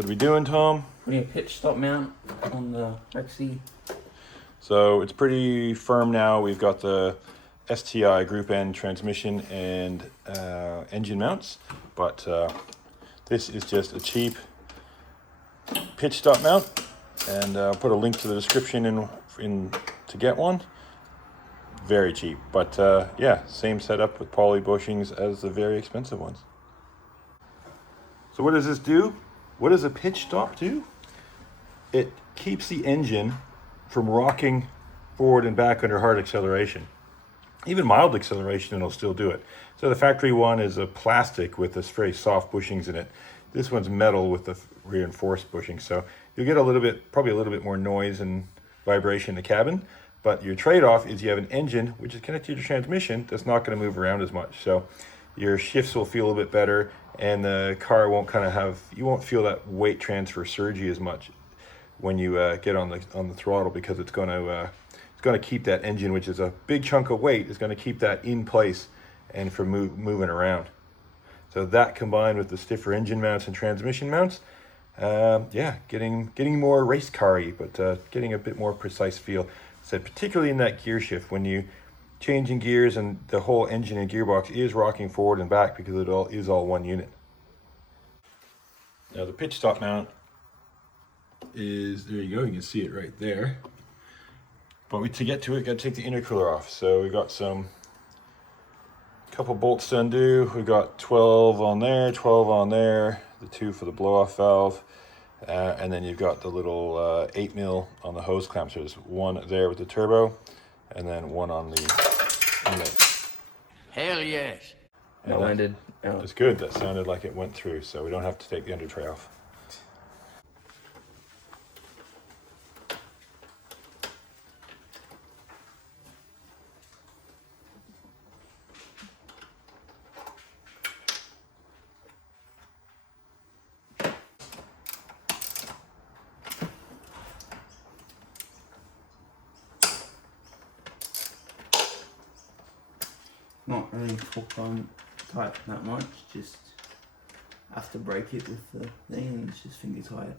What are we doing, Tom? Putting a pitch stop mount on the Rexy. So it's pretty firm now. We've got the STI group end transmission and engine mounts, but this is just a cheap pitch stop mount, and I'll put a link to the description in to get one. Very cheap, but yeah, same setup with poly bushings as the very expensive ones. So what does this do? What does a pitch stop do? It keeps the engine from rocking forward and back under hard acceleration. Even mild acceleration, it'll still do it. So the factory one is a plastic with this very soft bushings in it. This one's metal with the reinforced bushings. So you'll get a little bit, probably a little bit more noise and vibration in the cabin. But your trade-off is you have an engine which is connected to your transmission that's not going to move around as much. So your shifts will feel a bit better, and the car won't kind of have, you won't feel that weight transfer surgy as much when you get on the throttle, because it's going to keep that engine, which is a big chunk of weight, is going to keep that in place and from moving around. So that combined with the stiffer engine mounts and transmission mounts, yeah, getting more race car-y, but getting a bit more precise feel. So particularly in that gear shift, when you changing gears and the whole engine and gearbox is rocking forward and back because it is all one unit. Now the pitch stop mount is, there you go, you can see it right there. But to get to it, got to take the intercooler off. So we got couple bolts to undo. We got 12 on there, 12 on there, the 2 for the blow-off valve, and then you've got the little 8 mil on the hose clamp. So there's one there with the turbo, and then one on the inlet. Hell yes. And Well landed. It's good. That sounded like it went through, so we don't have to take the under tray off. Not really hooked on tight that much, just have to break it with the thing and it's just finger tight.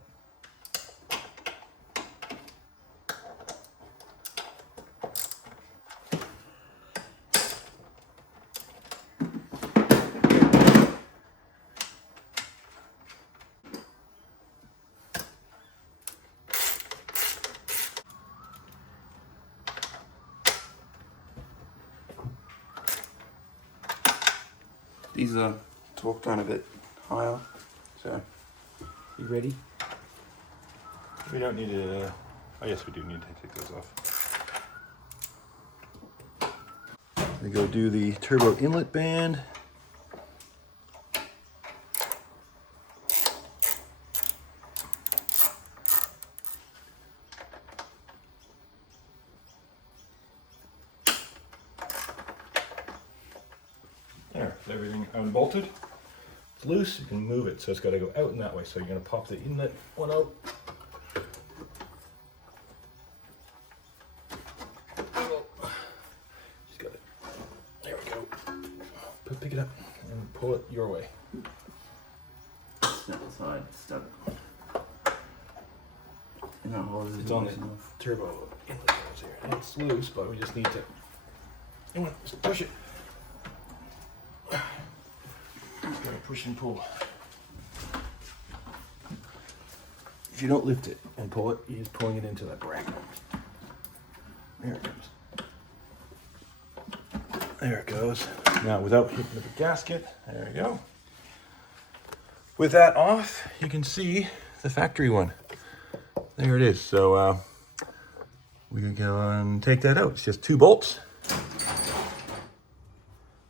These are torqued down a bit higher, so you ready? We don't need to, oh yes we do need to take those off. We go do the turbo inlet band. There, everything unbolted. It's loose, you can move it, so it's got to go out in that way. So you're going to pop the inlet one out. Just got it. There we go. Pick it up and pull it your way. Snap the side, stuck. And that hole is It's on the turbo inlet here. And it's loose, but we just need to. Come on, just push it. Gotta push and pull. If you don't lift it and pull it, you're just pulling it into that bracket. There it goes. There it goes. Now, without hitting the gasket, there we go. With that off, you can see the factory one. There it is. So we can go and take that out. It's just 2 bolts.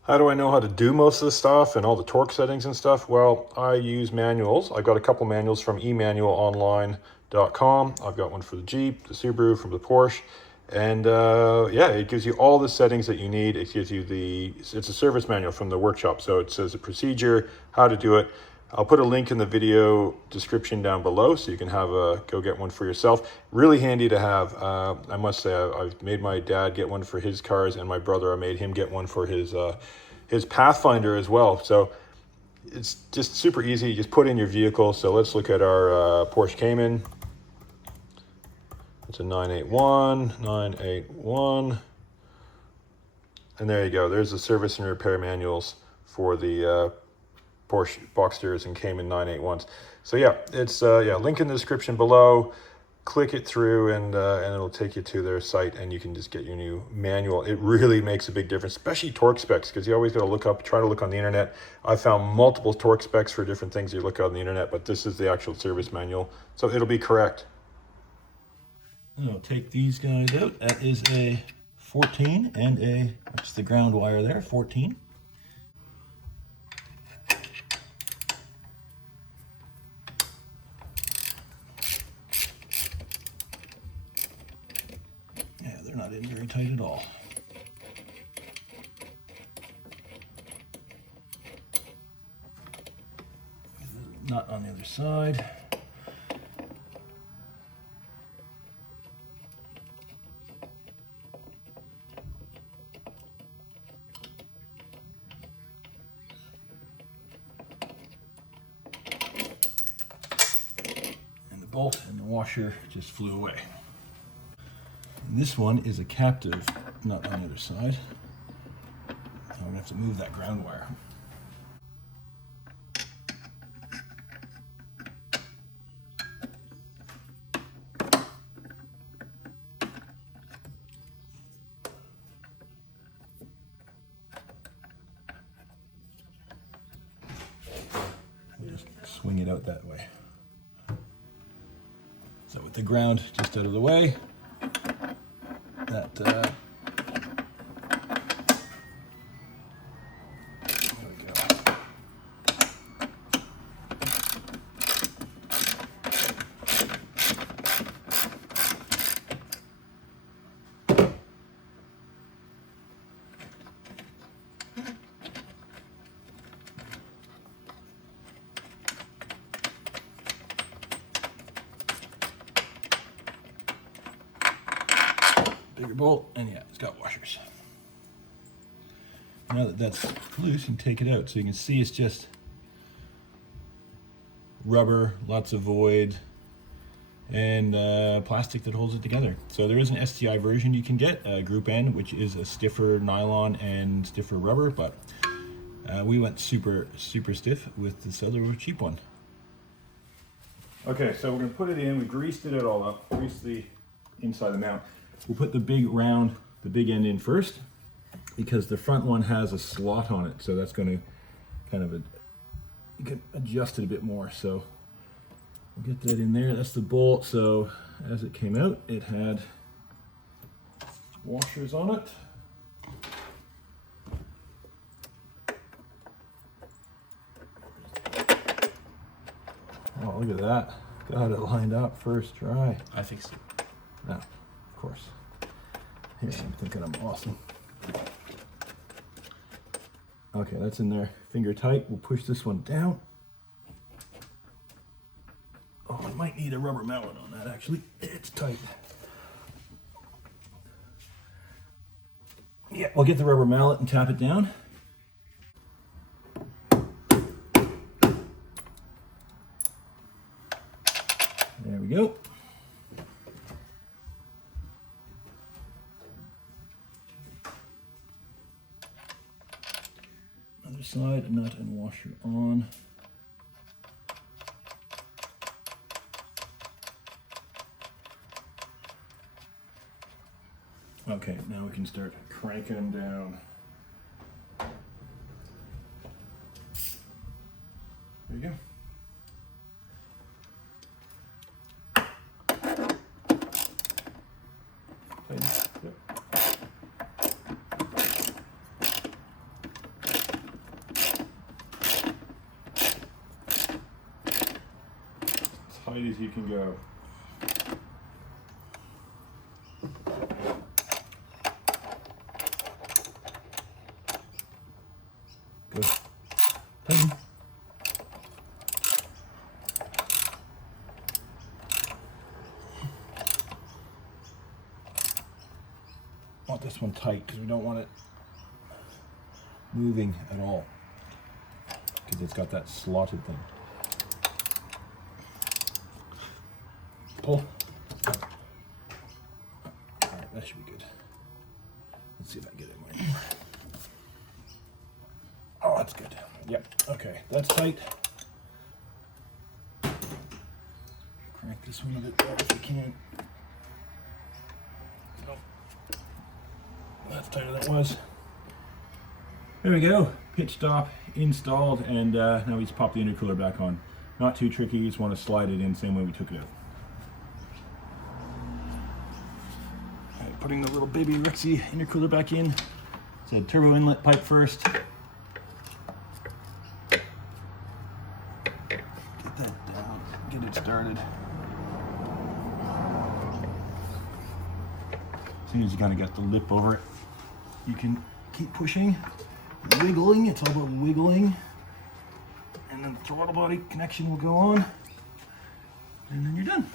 How do I know how to do most of the stuff and all the torque settings and stuff? Well, I use manuals. I got a couple manuals from emanualonline.com. I've got one for the Jeep, the Subaru, from the Porsche. And yeah, it gives you all the settings that you need. It gives you it's a service manual from the workshop. So it says a procedure, how to do it. I'll put a link in the video description down below so you can go get one for yourself. Really handy to have. I must say, I've made my dad get one for his cars, and my brother, I made him get one for his Pathfinder as well. So it's just super easy. You just put in your vehicle. So let's look at our Porsche Cayman. It's a 981. And there you go. There's the service and repair manuals for the Porsche Boxsters and Cayman 981s. So yeah, it's link in the description below. Click it through and it'll take you to their site, and you can just get your new manual. It really makes a big difference, especially torque specs, because you always got to try to look on the internet. I found multiple torque specs for different things you look at on the internet, but this is the actual service manual, so it'll be correct. I'll take these guys out. That is a 14 and what's the ground wire there, 14. Yeah, they're not in very tight at all. Not on the other side. And the bolt and the washer just flew away. And this one is a captive nut on the other side. So I'm gonna have to move that ground wire. Just swing it out that way. So with the ground just out of the way, that there we go. Bigger bolt, and yeah, it's got washers. Now that that's loose, you can take it out. So you can see it's just rubber, lots of void, and plastic that holds it together. So there is an STI version you can get, Group N, which is a stiffer nylon and stiffer rubber, but we went super stiff with this other cheap one. Okay, so we're gonna put it in. We greased it all up, greased the inside of the mount. We'll put the big end in first, because the front one has a slot on it, so that's going to kind of you can adjust it a bit more. So we'll get that in there. That's the bolt. So as it came out, it had washers on it. Oh, look at that. Got it lined up first try. I fixed it. No, of course. Here, I'm thinking I'm awesome. Okay, that's in there. Finger tight. We'll push this one down. Oh, I might need a rubber mallet on that, actually. It's tight. Yeah, we'll get the rubber mallet and tap it down. There we go. Other side, nut and washer on. Okay, now we can start cranking them down. There you go. Yep. As tight as you can go. Good. Tighten. Want this one tight because we don't want it moving at all. because it's got that slotted thing. Pull. Alright, that should be good. Let's see if I can get it in my... Oh, that's good. Yep, okay, that's tight. Crank this one a bit more if you can. Nope. That's tighter than it was. There we go, pitch stop installed, and now we just pop the intercooler back on. Not too tricky, you just want to slide it in same way we took it out. Alright, putting the little baby Rexy intercooler back in. It's a turbo inlet pipe first. Get that down, get it started. As soon as you kind of got the lip over it, you can keep pushing, wiggling. It's all about wiggling. And then the throttle body connection will go on. And then you're done.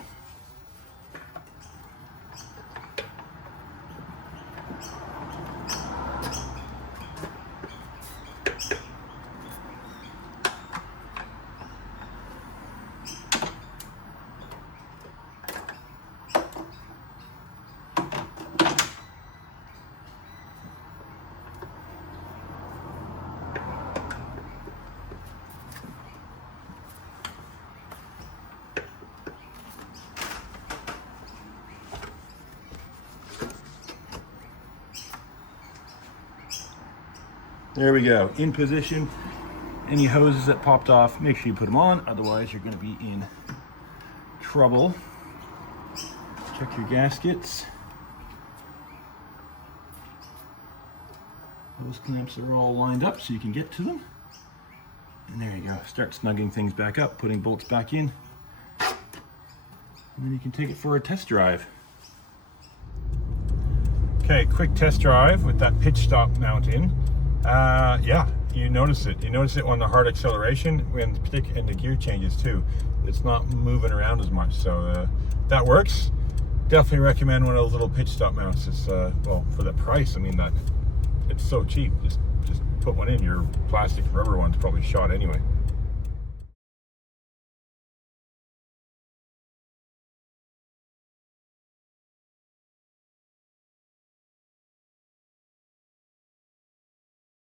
There we go, in position. Any hoses that popped off, make sure you put them on, otherwise you're going to be in trouble. Check your gaskets. Those clamps are all lined up so you can get to them. And there you go, start snugging things back up, putting bolts back in. And then you can take it for a test drive. Okay, quick test drive with that pitch stop mount in. Yeah, you notice it. You notice it on the hard acceleration, when particularly in the gear changes too. It's not moving around as much, so that works. Definitely recommend one of those little pitch stop mounts. It's well, for the price, I mean, that it's so cheap. Just put one in. Your plastic rubber one's probably shot anyway.